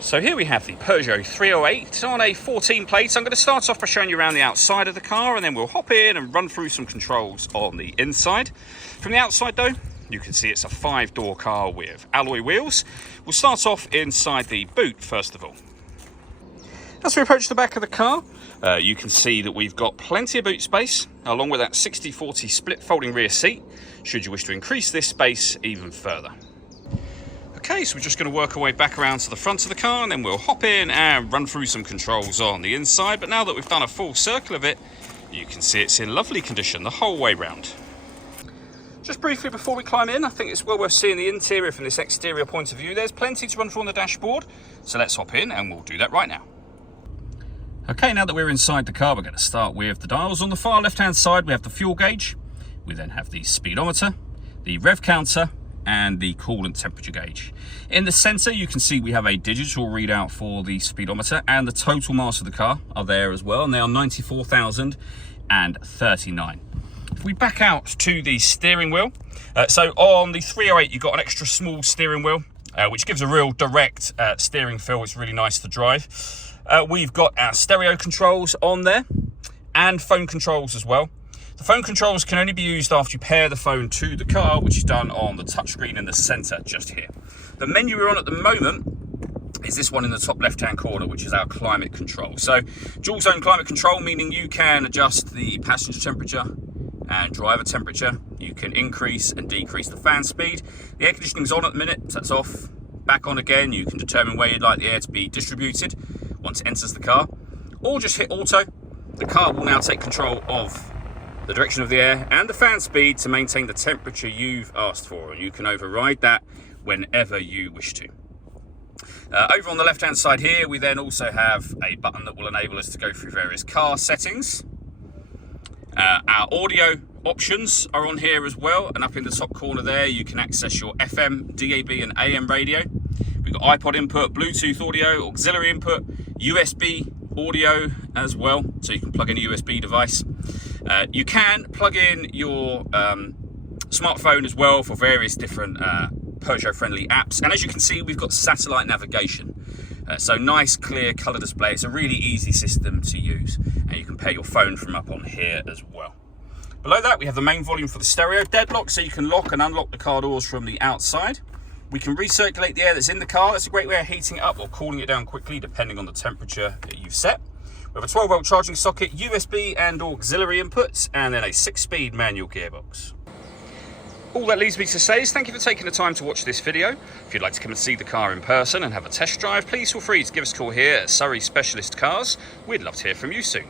So here we have the Peugeot 308 on a 14 plate. I'm going to start off by showing you around the outside of the car, and then we'll hop in and run through some controls on the inside. From the outside though, you can see it's a 5-door car with alloy wheels. We'll start off inside the boot first of all. As we approach the back of the car, you can see that we've got plenty of boot space, along with that 60/40 split folding rear seat, should you wish to increase this space even further. Okay, so we're just going to work our way back around to the front of the car, and then we'll hop in and run through some controls on the inside. But now that we've done a full circle of it, you can see it's in lovely condition the whole way round. Just briefly before we climb in, I think it's well worth seeing the interior from this exterior point of view. There's plenty to run through on the dashboard, so let's hop in and we'll do that right now. Okay, now that we're inside the car, we're going to start with the dials. On the far left-hand side, we have the fuel gauge. We then have the speedometer, the rev counter, and the coolant temperature gauge. In the center, you can see we have a digital readout for the speedometer, and the total mass of the car are there as well, and they are 94,039. If we back out to the steering wheel, so on the 308 you've got an extra small steering wheel, which gives a real direct steering feel. It's really nice to drive. We've got our stereo controls on there and phone controls as well. The phone controls can only be used after you pair the phone to the car, which is done on the touchscreen in the center just here. The menu we're on at the moment is this one in the top left-hand corner, which is our climate control. So dual zone climate control, meaning you can adjust the passenger temperature and driver temperature. You can increase and decrease the fan speed. The air conditioning's on at the minute, so that's off. Back on again. You can determine where you'd like the air to be distributed once it enters the car, or just hit auto. The car will now take control of the direction of the air and the fan speed to maintain the temperature you've asked for, and you can override that whenever you wish to. Over on the left hand side here, we then also have a button that will enable us to go through various car settings. Our audio options are on here as well, and up in the top corner there you can access your FM, DAB and AM radio. We've got iPod input, Bluetooth audio, auxiliary input, USB audio as well, so you can plug in a USB device. You can plug in your smartphone as well for various different Peugeot friendly apps, and as you can see we've got satellite navigation, so nice clear colour display. It's a really easy system to use, and you can pair your phone from up on here as well. Below that we have the main volume for the stereo, deadlock, so you can lock and unlock the car doors from the outside. We can recirculate the air that's in the car. That's a great way of heating it up or cooling it down quickly depending on the temperature that you've set. We have a 12-volt charging socket, USB and auxiliary inputs, and then a 6-speed manual gearbox. All that leaves me to say is thank you for taking the time to watch this video. If you'd like to come and see the car in person and have a test drive, please feel free to give us a call here at Surrey Specialist Cars. We'd love to hear from you soon.